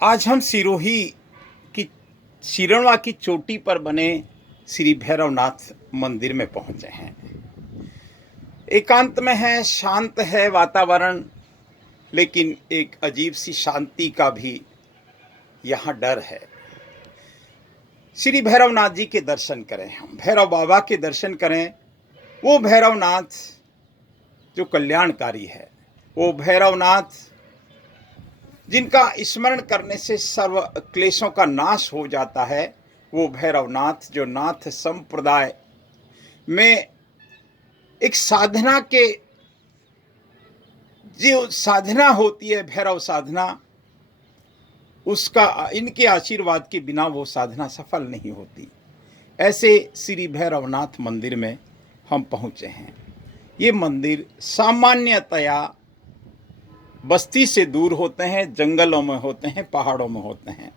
आज हम सिरोही की सिरनवा की चोटी पर बने श्री भैरवनाथ मंदिर में पहुंचे हैं। एकांत में है, शांत है वातावरण, लेकिन एक अजीब सी शांति का भी यहाँ डर है। श्री भैरवनाथ जी के दर्शन करें, हम भैरव बाबा के दर्शन करें। वो भैरवनाथ जो कल्याणकारी है, वो भैरवनाथ जिनका स्मरण करने से सर्व क्लेशों का नाश हो जाता है, वो भैरवनाथ जो नाथ संप्रदाय में एक साधना के जो साधना होती है, भैरव साधना, उसका इनके आशीर्वाद के बिना वो साधना सफल नहीं होती। ऐसे श्री भैरवनाथ मंदिर में हम पहुँचे हैं। ये मंदिर सामान्यतया बस्ती से दूर होते हैं, जंगलों में होते हैं, पहाड़ों में होते हैं,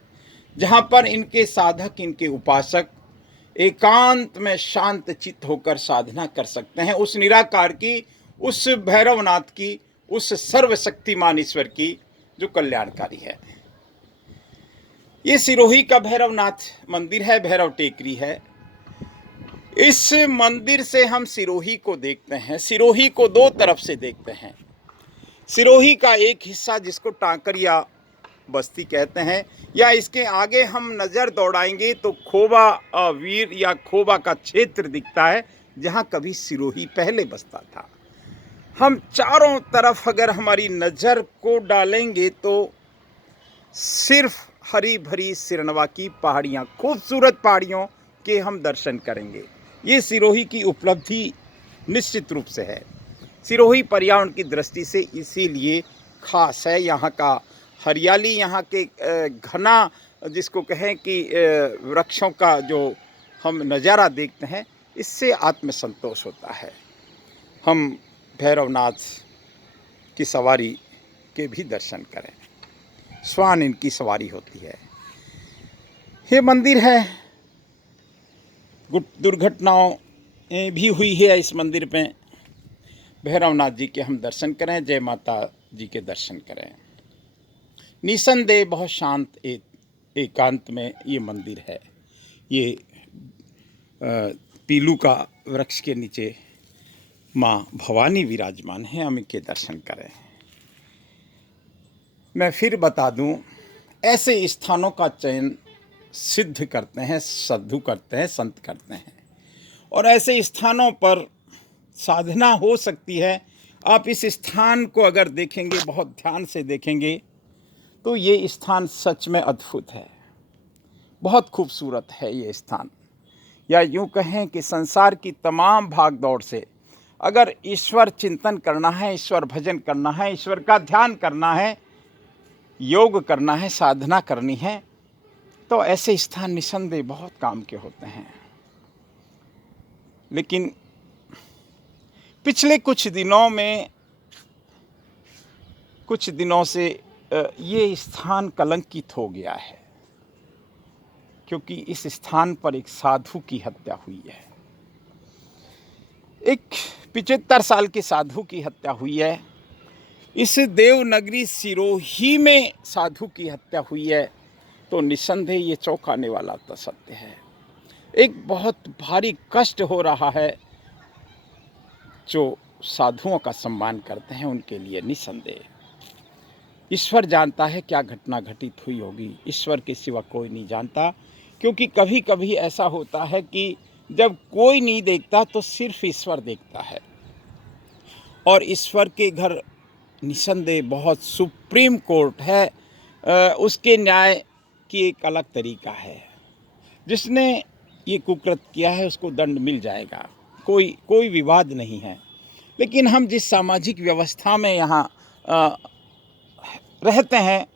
जहाँ पर इनके साधक, इनके उपासक एकांत में शांत चित्त होकर साधना कर सकते हैं उस निराकार की, उस भैरवनाथ की, उस सर्वशक्तिमान ईश्वर की जो कल्याणकारी है। ये सिरोही का भैरवनाथ मंदिर है, भैरव टेकरी है। इस मंदिर से हम सिरोही को देखते हैं, सिरोही को दो तरफ से देखते हैं। सिरोही का एक हिस्सा जिसको टांकरिया बस्ती कहते हैं, या इसके आगे हम नज़र दौड़ाएंगे तो खोबा वीर या खोबा का क्षेत्र दिखता है, जहाँ कभी सिरोही पहले बसता था। हम चारों तरफ अगर हमारी नज़र को डालेंगे तो सिर्फ हरी भरी सिरनवा की पहाड़ियाँ, खूबसूरत पहाड़ियों के हम दर्शन करेंगे। ये सिरोही की उपलब्धि निश्चित रूप से है। सिरोही पर्यावरण की दृष्टि से इसीलिए खास है। यहाँ का हरियाली, यहाँ के घना जिसको कहें कि वृक्षों का जो हम नज़ारा देखते हैं, इससे आत्मसंतोष होता है। हम भैरवनाथ की सवारी के भी दर्शन करें। श्वान इनकी सवारी होती है। ये मंदिर है, दुर्घटनाओं भी हुई है इस मंदिर में। भैरवनाथ जी के हम दर्शन करें, जय माता जी के दर्शन करें। निसंदेह बहुत शांत एकांत में ये मंदिर है। ये पीलू का वृक्ष के नीचे माँ भवानी विराजमान है। हम इनके दर्शन करें। मैं फिर बता दूं, ऐसे स्थानों का चयन सिद्ध करते हैं, साधु करते हैं, संत करते हैं, और ऐसे स्थानों पर साधना हो सकती है। आप इस स्थान को अगर देखेंगे, बहुत ध्यान से देखेंगे, तो ये स्थान सच में अद्भुत है, बहुत खूबसूरत है ये स्थान। या यूँ कहें कि संसार की तमाम भाग दौड़ से अगर ईश्वर चिंतन करना है, ईश्वर भजन करना है, ईश्वर का ध्यान करना है, योग करना है, साधना करनी है, तो ऐसे स्थान निसंदेह बहुत काम के होते हैं। लेकिन पिछले कुछ दिनों से ये स्थान कलंकित हो गया है, क्योंकि इस स्थान पर एक साधु की हत्या हुई है। एक 75 साल के साधु की हत्या हुई है। इस देवनगरी सिरोही में साधु की हत्या हुई है, तो निसंदेह ये चौंकाने वाला तो सत्य है। एक बहुत भारी कष्ट हो रहा है जो साधुओं का सम्मान करते हैं उनके लिए। निसंदेह ईश्वर जानता है क्या घटना घटित हुई होगी, ईश्वर के सिवा कोई नहीं जानता। क्योंकि कभी कभी ऐसा होता है कि जब कोई नहीं देखता तो सिर्फ ईश्वर देखता है, और ईश्वर के घर निसंदेह बहुत सुप्रीम कोर्ट है। उसके न्याय की एक अलग तरीका है। जिसने ये कुकृत किया है उसको दंड मिल जाएगा, कोई विवाद नहीं है। लेकिन हम जिस सामाजिक व्यवस्था में यहाँ रहते हैं,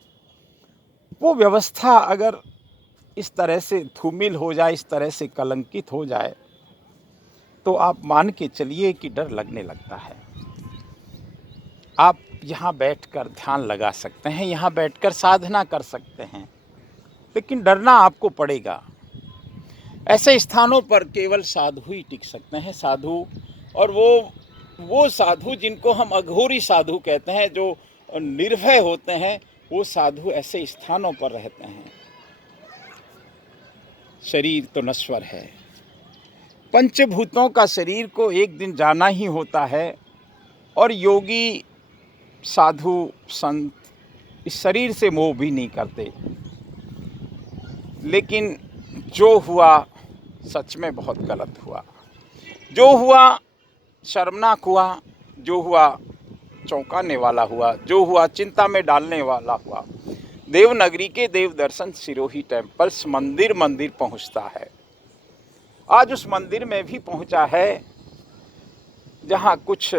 वो व्यवस्था अगर इस तरह से धूमिल हो जाए, इस तरह से कलंकित हो जाए, तो आप मान के चलिए कि डर लगने लगता है। आप यहाँ बैठकर ध्यान लगा सकते हैं, यहाँ बैठकर साधना कर सकते हैं, लेकिन डरना आपको पड़ेगा। ऐसे स्थानों पर केवल साधु ही टिक सकते हैं, साधु। और वो साधु जिनको हम अघोरी साधु कहते हैं, जो निर्भय होते हैं, वो साधु ऐसे स्थानों पर रहते हैं। शरीर तो नश्वर है, पंचभूतों का शरीर को एक दिन जाना ही होता है, और योगी साधु संत इस शरीर से मोह भी नहीं करते। लेकिन जो हुआ सच में बहुत गलत हुआ, जो हुआ शर्मनाक हुआ, जो हुआ चौंकाने वाला हुआ, जो हुआ चिंता में डालने वाला हुआ। देवनगरी के देव दर्शन सिरोही टेम्पल्स मंदिर मंदिर पहुंचता है। आज उस मंदिर में भी पहुंचा है जहां कुछ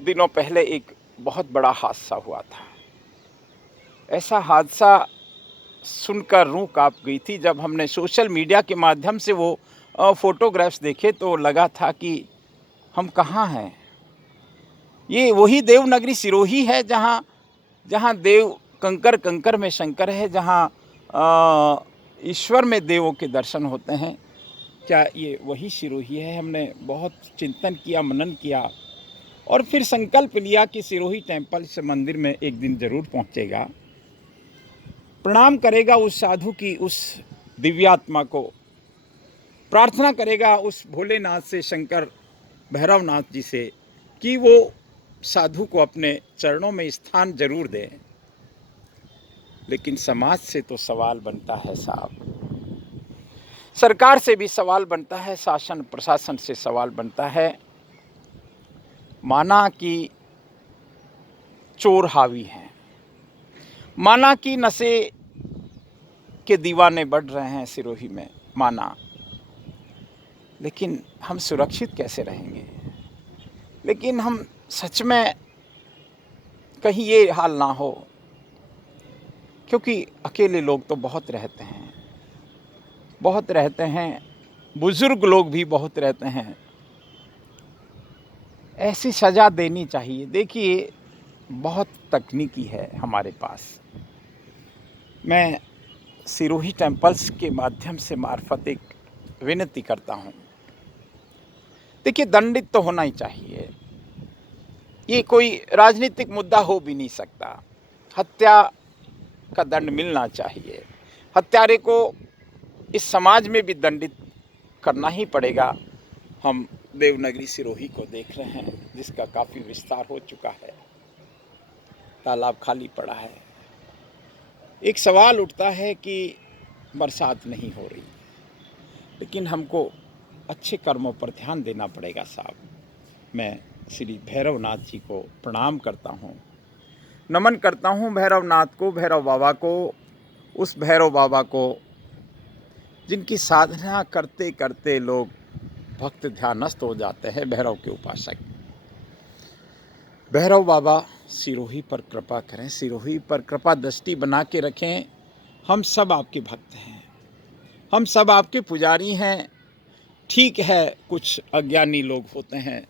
दिनों पहले एक बहुत बड़ा हादसा हुआ था। ऐसा हादसा सुनकर रूह कांप गई थी। जब हमने सोशल मीडिया के माध्यम से वो फोटोग्राफ्स देखे तो लगा था कि हम कहाँ हैं। ये वही देवनगरी सिरोही है जहाँ देव कंकर कंकर में शंकर है, जहाँ ईश्वर में देवों के दर्शन होते हैं। क्या ये वही सिरोही है? हमने बहुत चिंतन किया, मनन किया, और फिर संकल्प लिया कि सिरोही टेम्पल से मंदिर में एक दिन जरूर पहुंचेगा, प्रणाम करेगा उस साधु की, उस दिव्यात्मा को, प्रार्थना करेगा उस भोलेनाथ से, शंकर भैरवनाथ जी से, कि वो साधु को अपने चरणों में स्थान जरूर दें। लेकिन समाज से तो सवाल बनता है साहब, सरकार से भी सवाल बनता है, शासन प्रशासन से सवाल बनता है। माना कि चोर हावी हैं, माना कि नशे के दीवाने बढ़ रहे हैं सिरोही में, माना, लेकिन हम सुरक्षित कैसे रहेंगे? लेकिन हम सच में कहीं ये हाल ना हो, क्योंकि अकेले लोग तो बहुत रहते हैं, बहुत रहते हैं, बुजुर्ग लोग भी बहुत रहते हैं। ऐसी सज़ा देनी चाहिए। देखिए, बहुत तकनीकी है हमारे पास। मैं सिरोही टेम्पल्स के माध्यम से मार्फत एक विनती करता हूँ। देखिए, दंडित तो होना ही चाहिए, ये कोई राजनीतिक मुद्दा हो भी नहीं सकता। हत्या का दंड मिलना चाहिए, हत्यारे को इस समाज में भी दंडित करना ही पड़ेगा। हम देवनगरी सिरोही को देख रहे हैं, जिसका काफ़ी विस्तार हो चुका है, तालाब खाली पड़ा है। एक सवाल उठता है कि बरसात नहीं हो रही, लेकिन हमको अच्छे कर्मों पर ध्यान देना पड़ेगा साहब। मैं श्री भैरवनाथ जी को प्रणाम करता हूँ, नमन करता हूँ भैरवनाथ को, भैरव बाबा को, उस भैरव बाबा को जिनकी साधना करते करते लोग भक्त ध्यानस्थ हो जाते हैं, भैरव के उपासक। भैरव बाबा सिरोही पर कृपा करें, सिरोही पर कृपा दृष्टि बना के रखें। हम सब आपके भक्त हैं, हम सब आपके पुजारी हैं। ठीक है, कुछ अज्ञानी लोग होते हैं,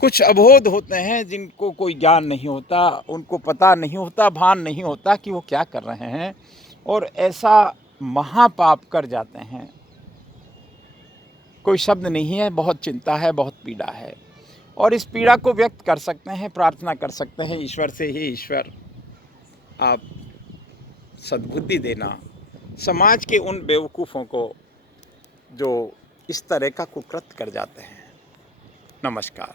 कुछ अबोध होते हैं, जिनको कोई ज्ञान नहीं होता, उनको पता नहीं होता, भान नहीं होता कि वो क्या कर रहे हैं, और ऐसा महापाप कर जाते हैं। कोई शब्द नहीं है, बहुत चिंता है, बहुत पीड़ा है, और इस पीड़ा को व्यक्त कर सकते हैं, प्रार्थना कर सकते हैं ईश्वर से, हे ईश्वर आप सद्बुद्धि देना समाज के उन बेवकूफ़ों को जो इस तरह का कुकृत्य कर जाते हैं। नमस्कार।